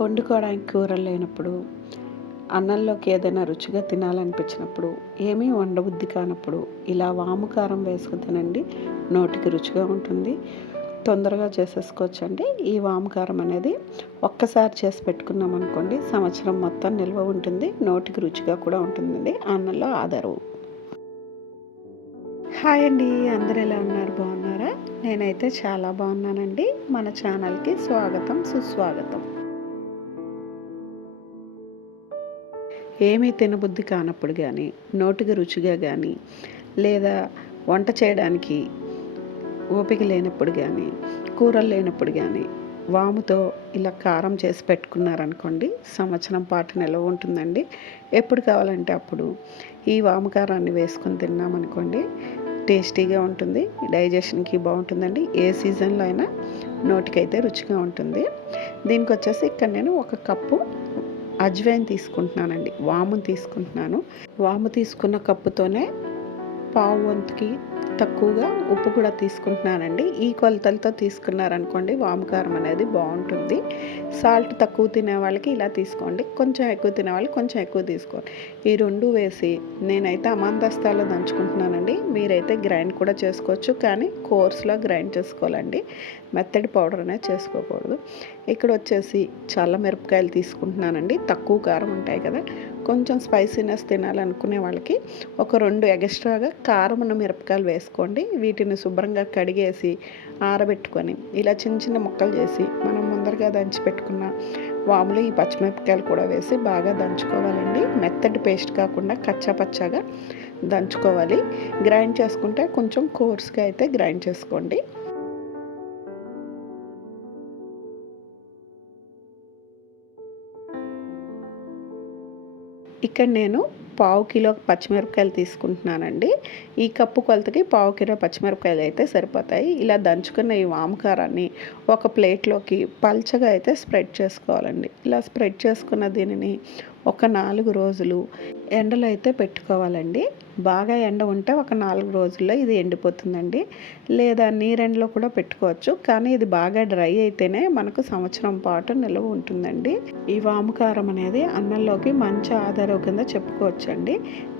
వండుకోవడానికి కూరలు లేనప్పుడు అన్నంలోకి ఏదైనా రుచిగా తినాలనిపించినప్పుడు ఏమీ వండబుద్ధి కానప్పుడు ఇలా వాము కారం వేసుకుని తినండి. నోటికి రుచిగా ఉంటుంది. తొందరగా చేసేసుకోవచ్చండి. ఈ వాము కారం అనేది ఒక్కసారి చేసి పెట్టుకున్నాం అనుకోండి సంవత్సరం మొత్తం నిల్వ ఉంటుంది. నోటికి రుచిగా కూడా ఉంటుందండి. అన్నంలో ఆధారు హాయ్ అండి. అందరు ఎలా ఉన్నారు? బాగున్నారా? నేనైతే చాలా బాగున్నానండి. మన ఛానల్కి స్వాగతం సుస్వాగతం. ఏమీ తినబుద్ధి కానప్పుడు కానీ నోటికి రుచిగా కానీ లేదా వంట చేయడానికి ఓపిక లేనప్పుడు కానీ కూరలు లేనప్పుడు కానీ వాముతో ఇలా కారం చేసి పెట్టుకున్నారనుకోండి సంవత్సరం పాటు నిల్వ ఉంటుందండి. ఎప్పుడు కావాలంటే అప్పుడు ఈ వాము కారాన్ని వేసుకొని తిన్నామనుకోండి టేస్టీగా ఉంటుంది డైజెషన్కి బాగుంటుందండి ఏ సీజన్లో అయినా నోటికైతే రుచిగా ఉంటుంది. దీనికి వచ్చేసి ఇక్కడ నేను ఒక కప్పు అజ్వైన్ తీసుకుంటున్నానండి. వాము తీసుకుంటున్నాను. వాము తీసుకున్న కప్పుతోనే పావు వంతుకి తక్కువగా ఉప్పు కూడా తీసుకుంటున్నానండి. ఈ కొలతలతో తీసుకున్నారనుకోండి వామకారం అనేది బాగుంటుంది. సాల్ట్ తక్కువ తినే వాళ్ళకి ఇలా తీసుకోండి. కొంచెం ఎక్కువ తినే వాళ్ళకి కొంచెం ఎక్కువ తీసుకోండి. ఈ రెండు వేసి నేనైతే అమాంతస్తాలో దంచుకుంటున్నానండి. మీరైతే గ్రైండ్ కూడా చేసుకోవచ్చు కానీ కోర్స్లో గ్రైండ్ చేసుకోవాలండి. మెత్తడి పౌడర్ అనేది చేసుకోకూడదు. ఇక్కడ వచ్చేసి చల్ల మిరపకాయలు తీసుకుంటున్నానండి. తక్కువ కారం ఉంటాయి కదా. కొంచెం స్పైసీనెస్ తినాలనుకునే వాళ్ళకి ఒక రెండు ఎక్స్ట్రాగా కారం ఉన్న మిరపకాయలు వేసుకోండి. వీటిని శుభ్రంగా కడిగేసి ఆరబెట్టుకొని ఇలా చిన్న చిన్న ముక్కలు చేసి మనం ముందరగా దంచి పెట్టుకున్న వాములు ఈ పచ్చిమిరపకాయలు కూడా వేసి బాగా దంచుకోవాలండి. మెత్తటి పేస్ట్ కాకుండా కచ్చా పచ్చగా దంచుకోవాలి. గ్రైండ్ చేసుకుంటే కొంచెం కోర్స్గా అయితే గ్రైండ్ చేసుకోండి. ఇక్కడ నేను పావు కిలో పచ్చిమిరపకాయలు తీసుకుంటున్నానండి. ఈ కప్పు కొలతకి పావు కిలో పచ్చిమిరపకాయలు అయితే సరిపోతాయి. ఇలా దంచుకున్న ఈ వామకారాన్ని ఒక ప్లేట్లోకి పల్చగా అయితే స్ప్రెడ్ చేసుకోవాలండి. ఇలా స్ప్రెడ్ చేసుకున్న దీనిని ఒక నాలుగు రోజులు ఎండలో అయితే పెట్టుకోవాలండి. బాగా ఎండ ఉంటే ఒక నాలుగు రోజుల్లో ఇది ఎండిపోతుందండి. లేదా నీరెండలో కూడా పెట్టుకోవచ్చు. కానీ ఇది బాగా డ్రై అయితేనే మనకు సంవత్సరం పాటు నిల్వ ఉంటుందండి. ఈ వామకారం అనేది అన్నంలోకి మంచి ఆధారం కింద చెప్పుకోవచ్చు. ఉంచండి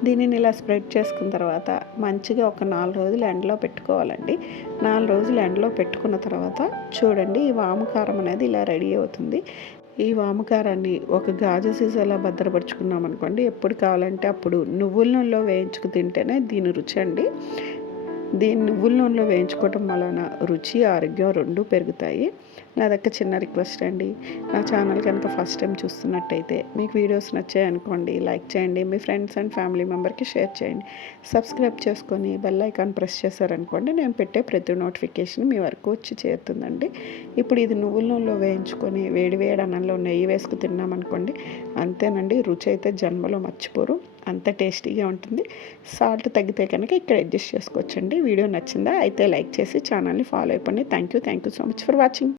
దీనిని ఇలా స్ప్రెడ్ చేసుకున్న తర్వాత మంచిగా ఒక నాలుగు రోజులు ఎండలో పెట్టుకోవాలండి. నాలుగు రోజులు ఎండలో పెట్టుకున్న తర్వాత చూడండి ఈ వాముకారం అనేది ఇలా రెడీ అవుతుంది. ఈ వామకారాన్ని ఒక గాజు సీసాలా భద్రపరుచుకున్నాం అనుకోండి ఎప్పుడు కావాలంటే అప్పుడు నువ్వుల నూనెలో వేయించుకు తింటేనే దీని రుచి అండి. దీన్ని నువ్వుల నూనెలో వేయించుకోవటం వలన రుచి ఆరోగ్యం రెండు పెరుగుతాయి. నా దగ్గర చిన్న రిక్వెస్ట్ అండి. నా ఛానల్ కనుక ఫస్ట్ టైం చూస్తున్నట్టయితే మీకు వీడియోస్ నచ్చాయనుకోండి లైక్ చేయండి. మీ ఫ్రెండ్స్ అండ్ ఫ్యామిలీ మెంబర్కి షేర్ చేయండి. సబ్స్క్రైబ్ చేసుకొని బెల్ ఐకాన్ ప్రెస్ చేశారనుకోండి నేను పెట్టే ప్రతి నోటిఫికేషన్ మీ వరకు వచ్చి చేరుతుందండి. ఇప్పుడు ఇది నువ్వుల నూనెలో వేయించుకొని వేడి వేడి అన్నంలో నెయ్యి వేసుకు తిన్నామనుకోండి అంతేనండి. రుచి అయితే జన్మలో మర్చిపోరు. అంత టేస్టీగా ఉంటుంది. సాల్ట్ తగ్గితే కనుక ఇక్కడ అడ్జస్ట్ చేసుకోవచ్చండి. వీడియో నచ్చిందా అయితే లైక్ చేసి ఛానల్ని ఫాలో అయిపోండి. Thank you thank you so much for watching